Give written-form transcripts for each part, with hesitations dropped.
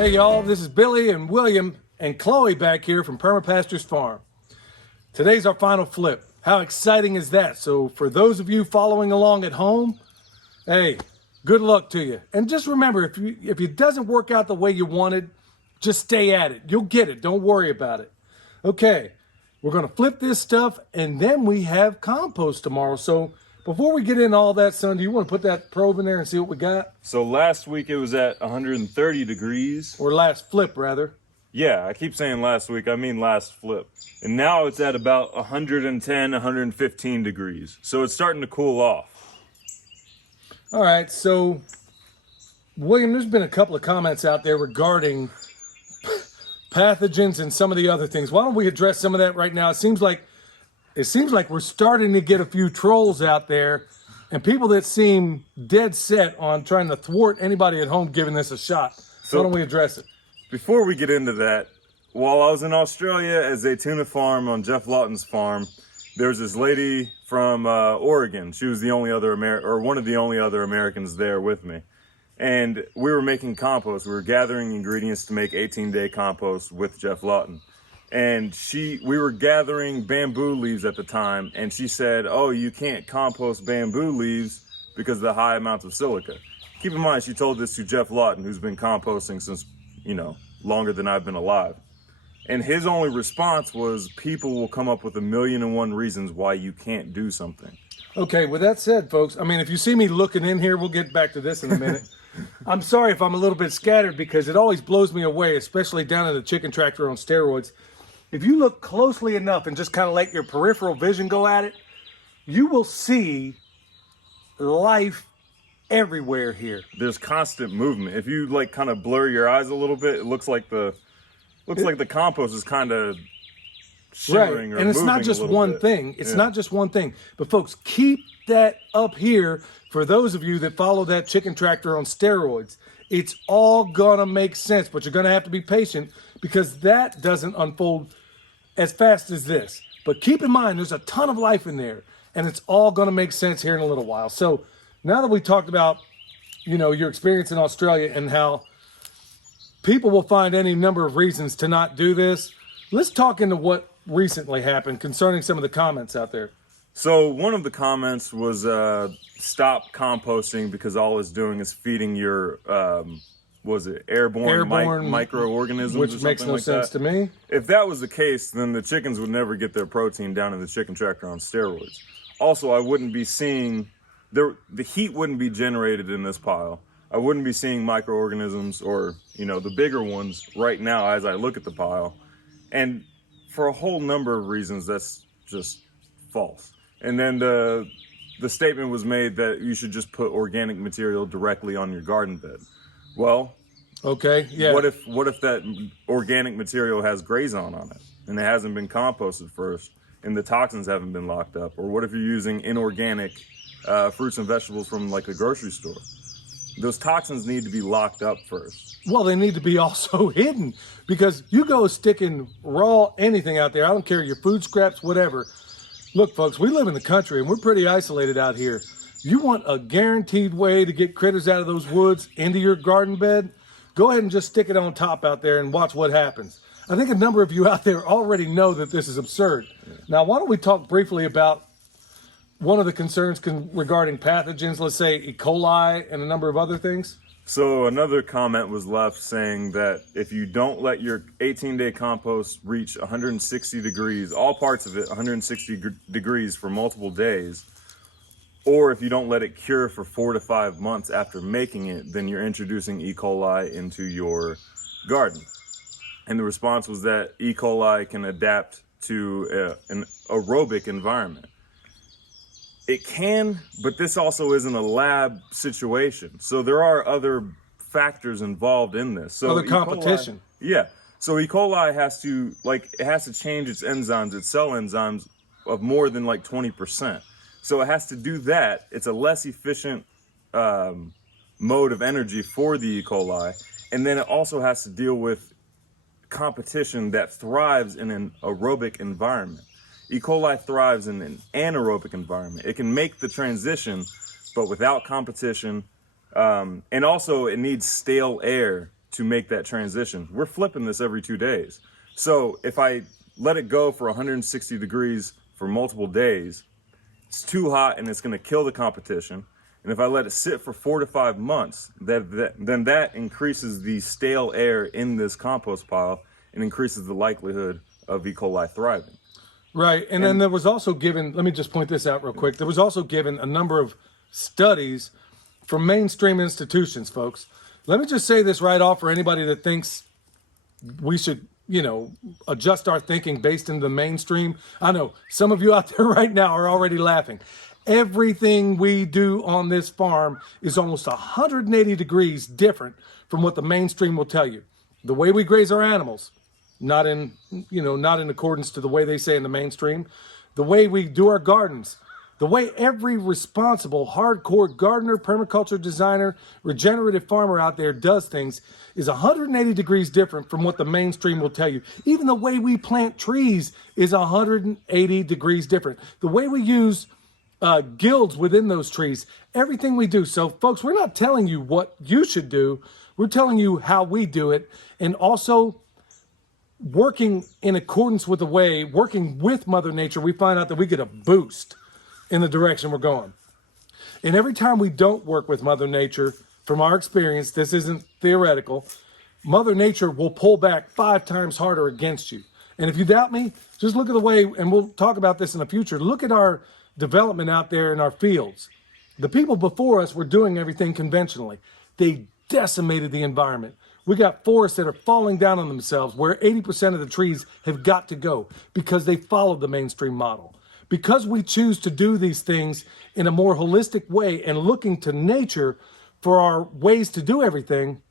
Hey y'all, this is Billy and William and Chloe back here from Perma Pastures Farm. Today's our final flip. How exciting is that? So for those of you following along at home, hey, good luck to you. And just remember, if it doesn't work out the way you wanted, just stay at it. You'll get it. Don't worry about it. Okay, we're gonna flip this stuff and then we have compost tomorrow. So before we get into all that, son, do you want to put that probe in there and see what we got? So last week it was at 130 degrees. Or last flip, rather. Yeah, I keep saying last week, I mean last flip. And now it's at about 110, 115 degrees. So it's starting to cool off. All right, so William, there's been a couple of comments out there regarding pathogens and some of the other things. Why don't we address some of that right now? It seems like we're starting to get a few trolls out there and people that seem dead set on trying to thwart anybody at home giving this a shot. So why don't we address it? Before we get into that, while I was in Australia at a tuna farm on Jeff Lawton's farm, there was this lady from Oregon. She was the only other one of the only other Americans there with me. And we were making compost. We were gathering ingredients to make 18-day compost with Jeff Lawton. And we were gathering bamboo leaves at the time, and she said, oh, you can't compost bamboo leaves because of the high amounts of silica. Keep in mind, she told this to Jeff Lawton, who's been composting since, longer than I've been alive. And his only response was, people will come up with 1,000,001 reasons why you can't do something. Okay, with that said, folks, I mean, if you see me looking in here, we'll get back to this in a minute. I'm sorry if I'm a little bit scattered because it always blows me away, especially down in the chicken tractor on steroids. If you look closely enough and just kind of let your peripheral vision go at it, you will see life everywhere here. There's constant movement. If you kind of blur your eyes a little bit, it looks like the compost is kind of shimmering. Right. And it's not just one thing. It's not just one thing. But folks, keep that up here for those of you that follow that chicken tractor on steroids. It's all gonna make sense, but you're gonna have to be patient because that doesn't unfold as fast as this. But keep in mind, there's a ton of life in there and it's all gonna make sense here in a little while. So now that we talked about, your experience in Australia and how people will find any number of reasons to not do this, let's talk into what recently happened concerning some of the comments out there. So one of the comments was stop composting because all it's doing is feeding your airborne microorganisms, which makes no sense to me. If that was the case, then the chickens would never get their protein down in the chicken tractor on steroids. Also, I wouldn't be seeing the heat wouldn't be generated in this pile. I wouldn't be seeing microorganisms or the bigger ones right now as I look at the pile, and for a whole number of reasons that's just false. And then the statement was made that you should just put organic material directly on your garden bed. Well, okay, yeah. What if that organic material has grazon on it and it hasn't been composted first and the toxins haven't been locked up? Or what if you're using inorganic fruits and vegetables from a grocery store? Those toxins need to be locked up first. Well, they need to be also hidden because you go sticking raw anything out there. I don't care, your food scraps, whatever. Look, folks, we live in the country and we're pretty isolated out here. You want a guaranteed way to get critters out of those woods into your garden bed? Go ahead and just stick it on top out there and watch what happens. I think a number of you out there already know that this is absurd. Yeah. Now, why don't we talk briefly about one of the concerns regarding pathogens, let's say E. coli and a number of other things? So another comment was left saying that if you don't let your 18-day compost reach 160 degrees, all parts of it 160 degrees for multiple days, or if you don't let it cure for 4 to 5 months after making it, then you're introducing E. coli into your garden. And the response was that E. coli can adapt to an aerobic environment. It can, but this also isn't a lab situation. So there are other factors involved in this. So other competition. Yeah. So E. coli has to change its enzymes, its cell enzymes of more than 20%. So it has to do that. It's a less efficient mode of energy for the E. coli. And then it also has to deal with competition that thrives in an aerobic environment. E. coli thrives in an anaerobic environment. It can make the transition, but without competition. And also it needs stale air to make that transition. We're flipping this every 2 days. So if I let it go for 160 degrees for multiple days, it's too hot and it's going to kill the competition. And if I let it sit for 4 to 5 months, then that increases the stale air in this compost pile and increases the likelihood of E. coli thriving. Right. And then there was also given, let me just point this out real quick. There was also given a number of studies from mainstream institutions, folks. Let me just say this right off for anybody that thinks we should, adjust our thinking based in the mainstream. I know some of you out there right now are already laughing. Everything we do on this farm is almost 180 degrees different from what the mainstream will tell you. The way we graze our animals, not in accordance to the way they say in the mainstream. The way we do our gardens, the way every responsible, hardcore gardener, permaculture designer, regenerative farmer out there does things is 180 degrees different from what the mainstream will tell you. Even the way we plant trees is 180 degrees different. The way we use guilds within those trees, everything we do. So folks, we're not telling you what you should do. We're telling you how we do it, and also working in accordance with the way, working with Mother Nature, we find out that we get a boost in the direction we're going. And every time we don't work with Mother Nature, from our experience, this isn't theoretical, Mother Nature will pull back 5 times harder against you. And if you doubt me, just look at the way, and we'll talk about this in the future, look at our development out there in our fields. The people before us were doing everything conventionally. They decimated the environment. We got forests that are falling down on themselves where 80% of the trees have got to go because they followed the mainstream model. Because we choose to do these things in a more holistic way and looking to nature for our ways to do everything,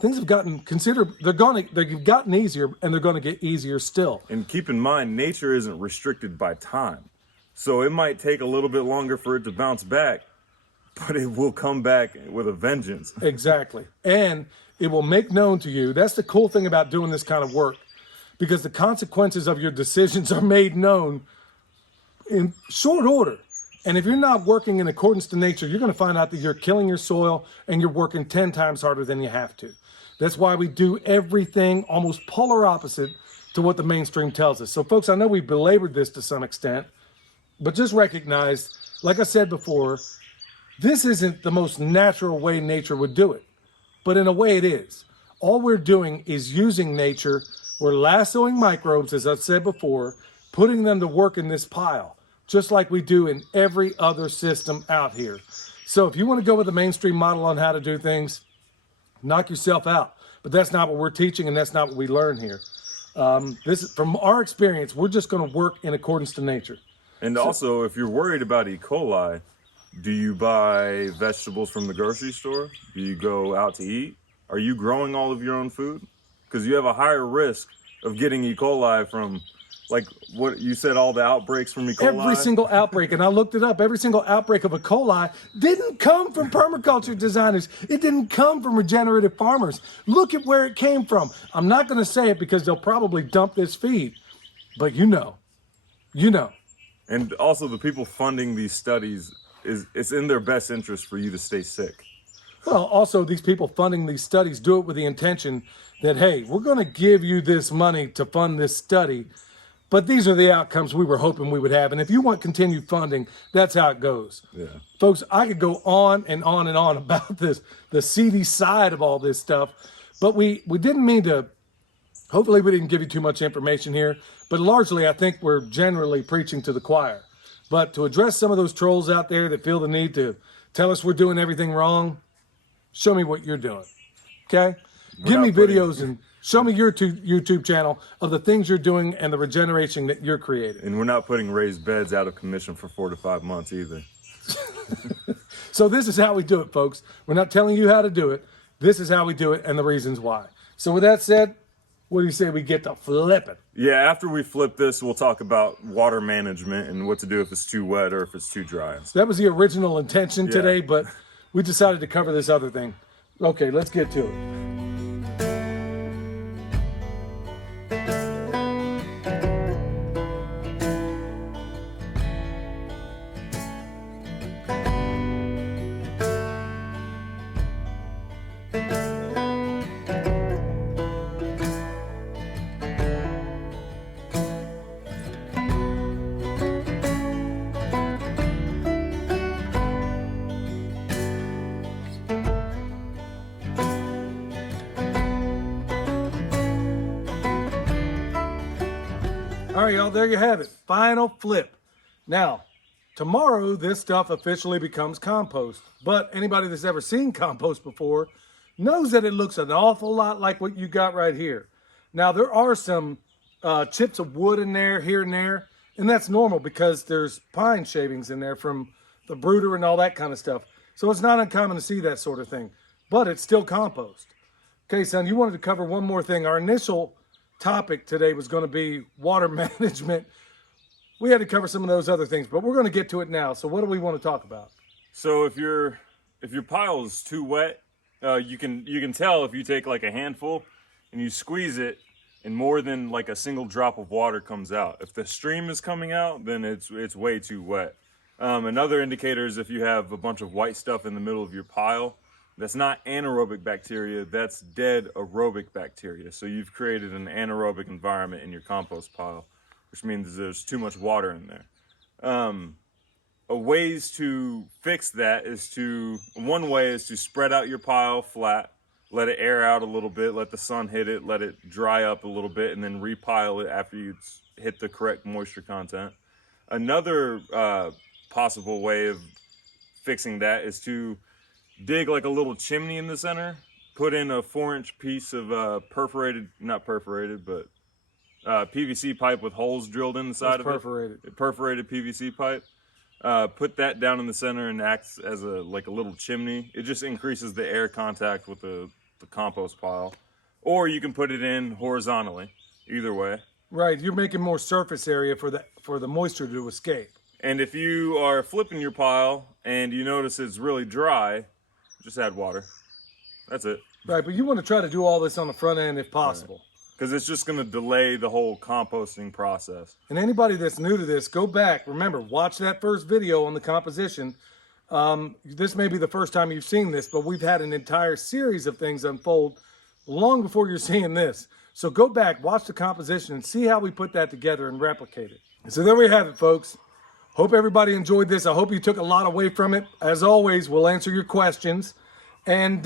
things have gotten they've gotten easier, and they're going to get easier still. And keep in mind, nature isn't restricted by time. So it might take a little bit longer for it to bounce back, but it will come back with a vengeance. Exactly. And it will make known to you. That's the cool thing about doing this kind of work, because the consequences of your decisions are made known in short order. And if you're not working in accordance to nature, you're going to find out that you're killing your soil and you're working 10 times harder than you have to. That's why we do everything almost polar opposite to what the mainstream tells us. So folks, I know we've belabored this to some extent, but just recognize, like I said before, this isn't the most natural way nature would do it, but in a way it is. All we're doing is using nature. We're lassoing microbes, as I've said before, putting them to work in this pile, just like we do in every other system out here. So if you want to go with the mainstream model on how to do things, knock yourself out. But that's not what we're teaching, and that's not what we learn here. This is, from our experience, we're just going to work in accordance to nature. And also, if you're worried about E. coli, do you buy vegetables from the grocery store? Do you go out to eat? Are you growing all of your own food? Because you have a higher risk of getting E. coli from, like what you said, all the outbreaks from E. coli. Every single outbreak, and I looked it up, every single outbreak of E. coli didn't come from permaculture designers. It didn't come from regenerative farmers. Look at where it came from. I'm not going to say it because they'll probably dump this feed, but you know. And also, the people funding these studies, it's in their best interest for you to stay sick. Well, also, these people funding these studies do it with the intention that, hey, we're going to give you this money to fund this study, but these are the outcomes we were hoping we would have. And if you want continued funding, that's how it goes. Yeah. Folks, I could go on and on and on about this, the seedy side of all this stuff, but we didn't mean to. Hopefully we didn't give you too much information here, but largely I think we're generally preaching to the choir. But to address some of those trolls out there that feel the need to tell us we're doing everything wrong, show me what you're doing, okay? Give me videos and show me your YouTube channel of the things you're doing and the regeneration that you're creating. And we're not putting raised beds out of commission for 4 to 5 months either. So this is how we do it, folks. We're not telling you how to do it. This is how we do it and the reasons why. So with that said, what do you say we get to flip it? Yeah, after we flip this, we'll talk about water management and what to do if it's too wet or if it's too dry. That was the original intention today, but we decided to cover this other thing. Okay, let's get to it. All right, y'all, there you have it. Final flip. Now, tomorrow, this stuff officially becomes compost. But anybody that's ever seen compost before knows that it looks an awful lot like what you got right here. Now, there are some chips of wood in there, here and there, and that's normal because there's pine shavings in there from the brooder and all that kind of stuff. So it's not uncommon to see that sort of thing, but it's still compost. Okay, son, you wanted to cover one more thing. Our initial topic today was going to be water management. We had to cover some of those other things, but we're going to get to it now. So what do we want to talk about? So if your pile is too wet, you can tell if you take like a handful and you squeeze it, and more than like a single drop of water comes out. If the stream is coming out, then it's way too wet. Another indicator is if you have a bunch of white stuff in the middle of your pile. That's not anaerobic bacteria, that's dead aerobic bacteria. So you've created an anaerobic environment in your compost pile, which means there's too much water in there. A ways to fix that is one way is to spread out your pile flat, let it air out a little bit, let the sun hit it, let it dry up a little bit, and then repile it after you hit the correct moisture content. Another possible way of fixing that is to dig like a little chimney in the center, put in a 4-inch piece of PVC pipe with holes drilled in the side of it. Perforated PVC pipe. Put that down in the center and acts as a little chimney. It just increases the air contact with the compost pile. Or you can put it in horizontally, either way. Right, you're making more surface area for the moisture to escape. And if you are flipping your pile and you notice it's really dry, just add water. That's it. Right, but you want to try to do all this on the front end if possible. Because it's just going to delay the whole composting process. And anybody that's new to this, go back. Remember, watch that first video on the composition. This may be the first time you've seen this, but we've had an entire series of things unfold long before you're seeing this. So go back, watch the composition, and see how we put that together and replicate it. So there we have it, folks. Hope everybody enjoyed this. I hope you took a lot away from it. As always, we'll answer your questions. And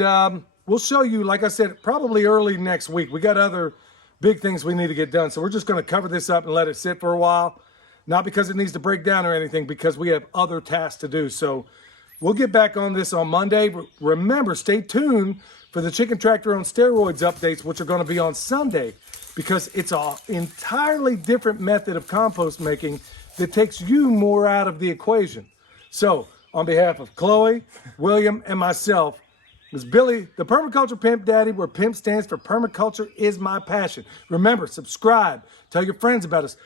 we'll show you, like I said, probably early next week. We got other big things we need to get done. So we're just going to cover this up and let it sit for a while. Not because it needs to break down or anything, because we have other tasks to do. So we'll get back on this on Monday. Remember, stay tuned for the Chicken Tractor on Steroids updates, which are going to be on Sunday, because it's an entirely different method of compost making that takes you more out of the equation. So, on behalf of Chloe, William, and myself, this is Billy, the Permaculture Pimp Daddy, where PIMP stands for Permaculture is my passion. Remember, subscribe, tell your friends about us.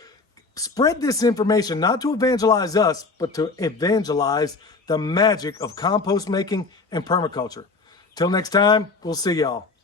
Spread this information, not to evangelize us, but to evangelize the magic of compost making and permaculture. Till next time, we'll see y'all.